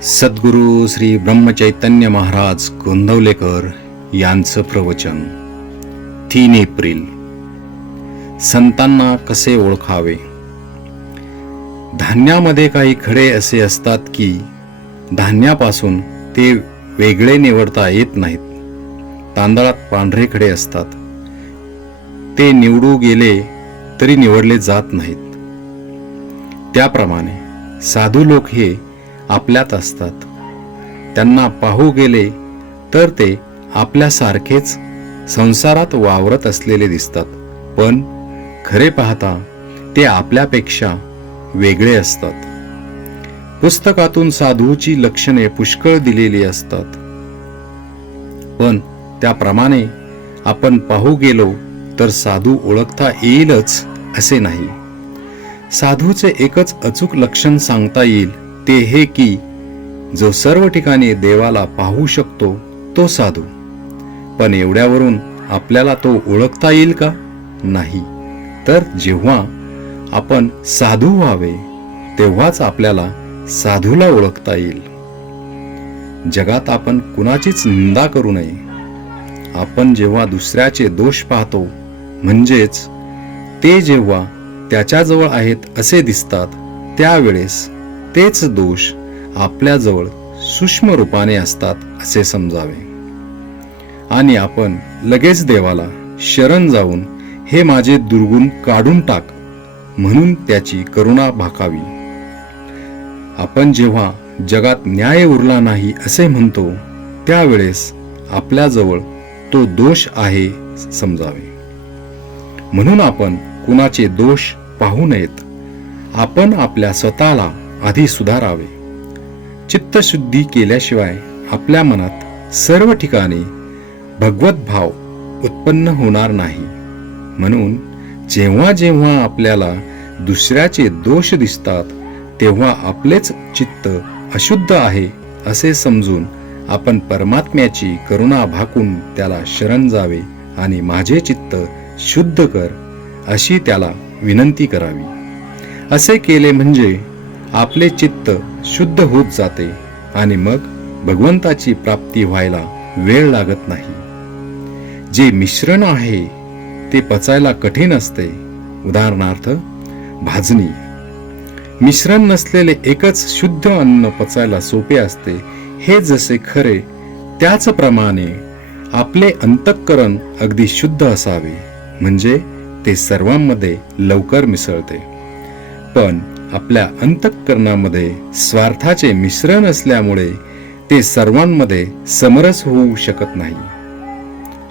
सद्गुरू श्री ब्रह्मचैतन्य महाराज गोंदवलेकर यांचं प्रवचन 3 एप्रिल. संतांना कसे ओळखावे. धान्यामध्ये काही खडे असे असतात की धान्यापासून ते वेगळे निवडता येत नाहीत. तांदळात पांढरे खडे असतात, ते निवडू गेले तरी निवडले जात नाहीत. त्याप्रमाणे साधू लोक हे आपल्यात असतात. त्यांना पाहू गेले तर ते आपल्यासारखेच संसारात वावरत असलेले दिसतात, पण खरे पाहता ते आपल्यापेक्षा वेगळे असतात. पुस्तकातून साधूची लक्षणे पुष्कळ दिलेली असतात, पण त्याप्रमाणे आपण पाहू गेलो तर साधू ओळखता येईलच असे नाही. साधूचे एकच अचूक लक्षण सांगता येईल, ते हे की जो सर्व ठिकाणी देवाला पाहू शकतो तो साधू. पण एवढ्यावरून आपल्याला तो ओळखता येईल का? नाही. तर जेव्हा आपण साधू व्हावे तेव्हाच आपल्याला साधूला ओळखता येईल. जगात आपण कुणाचीच निंदा करू नये. आपण जेव्हा दुसऱ्याचे दोष पाहतो, म्हणजेच ते जेव्हा त्याच्याजवळ आहेत असे दिसतात, त्यावेळेस तेच दोष आपल्याजवळ सूक्ष्म रूपाने असतात असे समजावे. आणि आपण लगेच देवाला शरण जाऊन हे माझे दुर्गुण काढून टाक म्हणून त्याची करुणा भाकावी. आपण जेव्हा जगात न्याय उरला नाही असे म्हणतो, त्यावेळेस आपल्याजवळ तो दोष आहे समजावे. म्हणून आपण कुणाचे दोष पाहू नयेत. आपण आपल्या स्वतःला आधी सुधारावे. चित्तशुद्धी केल्याशिवाय आपल्या मनात सर्व ठिकाणी भगवत भाव उत्पन्न होणार नाही. म्हणून जेव्हा जेव्हा आपल्याला दुसऱ्याचे दोष दिसतात, तेव्हा आपलेच चित्त अशुद्ध आहे असे समजून आपण परमात्म्याची करुणा भाकून त्याला शरण जावे आणि माझे चित्त शुद्ध कर अशी त्याला विनंती करावी. असे केले म्हणजे आपले चित्त शुद्ध होत जाते आणि मग भगवंताची प्राप्ती व्हायला वेळ लागत नाही. जे मिश्रण आहे ते पचायला कठीण असते. उदाहरणार्थ भाजणी. मिश्रण नसलेले एकच शुद्ध अन्न पचायला सोपे असते. हे जसे खरे, त्याचप्रमाणे आपले अंतःकरण अगदी शुद्ध असावे, म्हणजे ते सर्वांमध्ये लवकर मिसळते. पण आपल्या अंतःकरणामध्ये स्वार्थाचे मिश्रण असल्यामुळे ते सर्वांमध्ये समरस होऊ शकत नाही.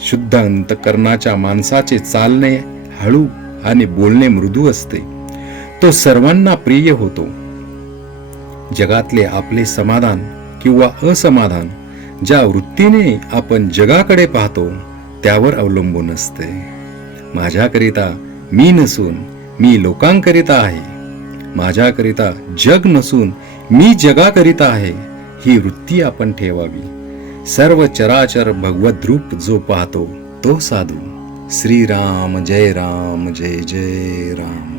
शुद्ध अंतःकरणाच्या माणसाचे चालणे हळू आणि बोलणे मृदू असते. तो सर्वांना प्रिय होतो. जगातले आपले समाधान किंवा असमाधान ज्या वृत्तीने आपण जगाकडे पाहतो त्यावर अवलंबून असते. माझ्याकरिता मी नसून मी लोकांकरिता आहे. माझ्याकरिता जग नसून मी जगाकरिता आहे, ही वृत्ती आपण ठेवावी. सर्व चराचर भगवत रूप जो पाहतो तो साधू. श्रीराम जय राम जय जय राम.